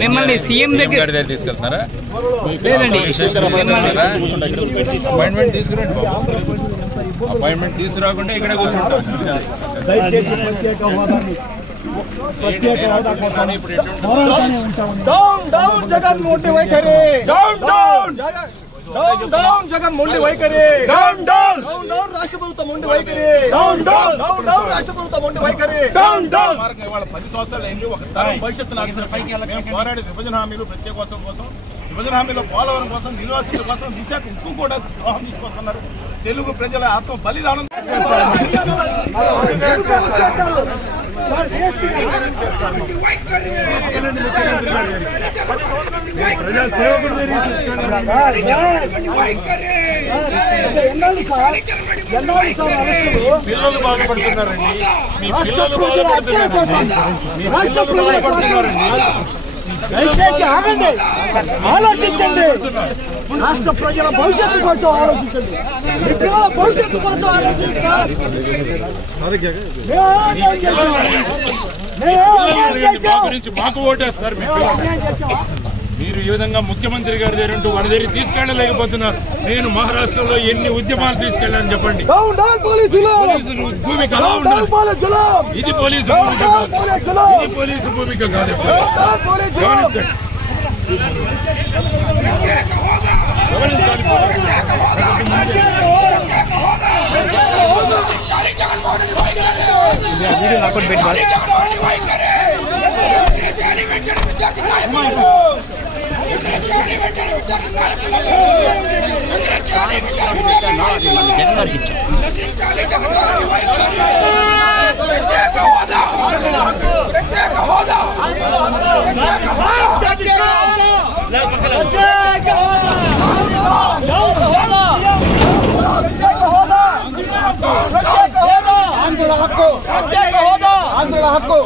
మిమ్మల్ని సీఎం దగ్గర తీసుకెళ్తున్నారా? లేదండి, అపాయింట్మెంట్ తీసుకురండి బాబు. అపాయింట్మెంట్ తీసుకురాకుండా ఇక్కడే కూర్చుంటాం. జగన్ మొండి వైఖరి, రాష్ట్ర ప్రభుత్వం మొండి వైఖరి, రాష్ట్ర ప్రభుత్వం మొండి వైఖరి. 10 సంవత్సరాలు అయింది. ఒక తరం భవిష్యత్తు మేము పోరాడే విభజన హామీలు ప్రత్యేకోత్సవం కోసం, విభజన హామీలో పోలవరం కోసం, నిర్వాసితుల కోసం, విశాఖ ఉక్కు కూడా ద్రోహం తీసుకొస్తున్నారు. తెలుగు ప్రజల ఆత్మ బలిదానం పిల్లలు బాధపడుతున్నారండి. మీ పిల్లలు బాధపడుతున్నారండి. దయచేసి ఆగండి, ఆలోచించండి. రాష్ట్ర ప్రజల భవిష్యత్తు కోసం ఆలోచించండి. మీ పిల్లల భవిష్యత్తు కోసం ఆలోచిస్తారు. మాకు ఓటేస్తారు. మీరు ఈ విధంగా ముఖ్యమంత్రి గారి దగ్గర ఉంటూ వాళ్ళ దగ్గర తీసుకెళ్ళలేకపోతున్నారు. నేను మహారాష్ట్రలో ఎన్ని ఉద్యమాలు తీసుకెళ్ళాలని చెప్పండి. పోలీసులు భూమిక ఎలా ఉండాలి? ఇది పోలీసు భూమిక కాదు, ఇది పోలీసు భూమిక కాదు. గమనించండి, ఆంధ్రుల హక్కు